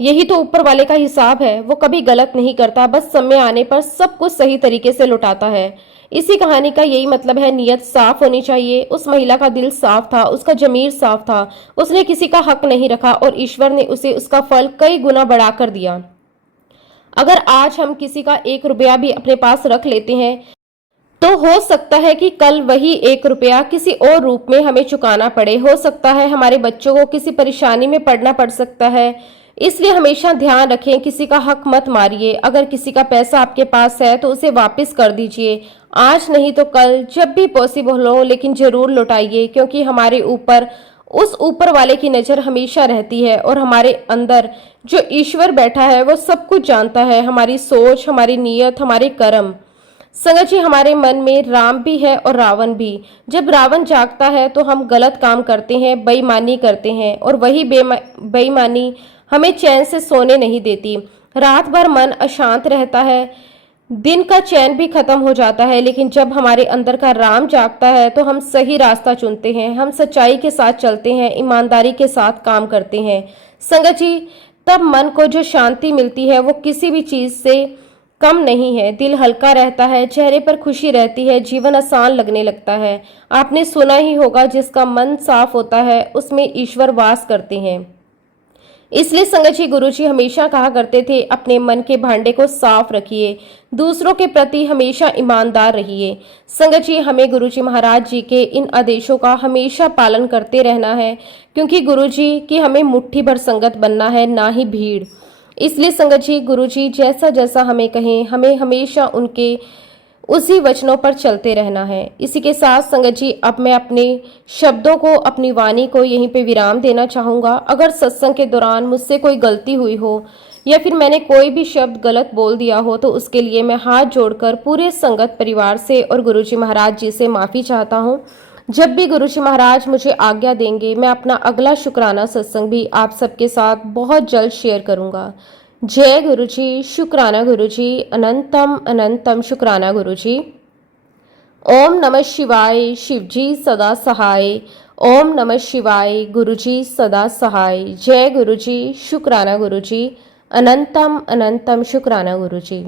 यही तो ऊपर वाले का हिसाब है। वो कभी गलत नहीं करता, बस समय आने पर सब कुछ सही तरीके से लौटाता है। इसी कहानी का यही मतलब है, नियत साफ होनी चाहिए। उस महिला का दिल साफ था, उसका जमीर साफ था, उसने किसी का हक नहीं रखा और ईश्वर ने उसे उसका फल कई गुना बढ़ाकर दिया। अगर आज हम किसी का 1 रुपया भी अपने पास रख लेते हैं, तो हो सकता है कि कल वही 1 रुपया किसी और रूप में हमें चुकाना पड़े। हो सकता है हमारे बच्चों को किसी परेशानी में पड़ना पड़ सकता है। इसलिए हमेशा ध्यान रखें, किसी का हक मत मारिए। अगर किसी का पैसा आपके पास है तो उसे वापस कर दीजिए, आज नहीं तो कल, जब भी पॉसिबल हो, लेकिन जरूर लौटाइए, क्योंकि हमारे ऊपर उस ऊपर वाले की नजर हमेशा रहती है और हमारे अंदर जो ईश्वर बैठा है वो सब कुछ जानता है, हमारी सोच, हमारी नीयत, हमारे कर्म। संगत जी, हमारे मन में राम भी है और रावण भी। जब रावण जागता है तो हम गलत काम करते हैं, बेईमानी करते हैं, और वही बेईमानी हमें चैन से सोने नहीं देती। रात भर मन अशांत रहता है, दिन का चैन भी खत्म हो जाता है। लेकिन जब हमारे अंदर का राम जागता है तो हम सही रास्ता चुनते हैं, हम सच्चाई के साथ चलते हैं, ईमानदारी के साथ काम करते हैं। संगत जी, तब मन को जो शांति मिलती है वो किसी भी चीज से कम नहीं है। दिल हल्का रहता है, चेहरे पर खुशी रहती है, जीवन आसान लगने लगता है। आपने सुना ही होगा, जिसका मन साफ होता है उसमें ईश्वर वास करते हैं। इसलिए संगत जी गुरुजी हमेशा कहा करते थे अपने मन के भांडे को साफ रखिए, दूसरों के प्रति हमेशा ईमानदार रहिए। संगत जी हमें गुरुजी महाराज जी के इन आदेशों का हमेशा पालन करते रहना है, क्योंकि गुरुजी की हमें मुट्ठी भर संगत बनना है, ना ही भीड़। इसलिए संगत जी गुरुजी जैसा जैसा हमें कहें, हमें हमेशा उनके उसी वचनों पर चलते रहना है। इसी के साथ संगत जी अब मैं अपने शब्दों को, अपनी वाणी को यहीं पे विराम देना चाहूँगा। अगर सत्संग के दौरान मुझसे कोई गलती हुई हो या फिर मैंने कोई भी शब्द गलत बोल दिया हो तो उसके लिए मैं हाथ जोड़कर पूरे संगत परिवार से और गुरुजी महाराज जी से माफ़ी चाहता हूँ। जब भी गुरुजी महाराज मुझे आज्ञा देंगे मैं अपना अगला शुक्राना सत्संग भी आप सबके साथ बहुत जल्द शेयर करूँगा। जय गुरुजी, शुक्राना गुरुजी, अनंतम अनंतम शुक्राना गुरुजी। ओम नमः शिवाय, शिवजी सदा सहाय। ओम नमः शिवाय, गुरुजी सदा सहाय। जय गुरुजी, शुक्राना गुरुजी, अनंतम अनंतम शुक्राना गुरुजी।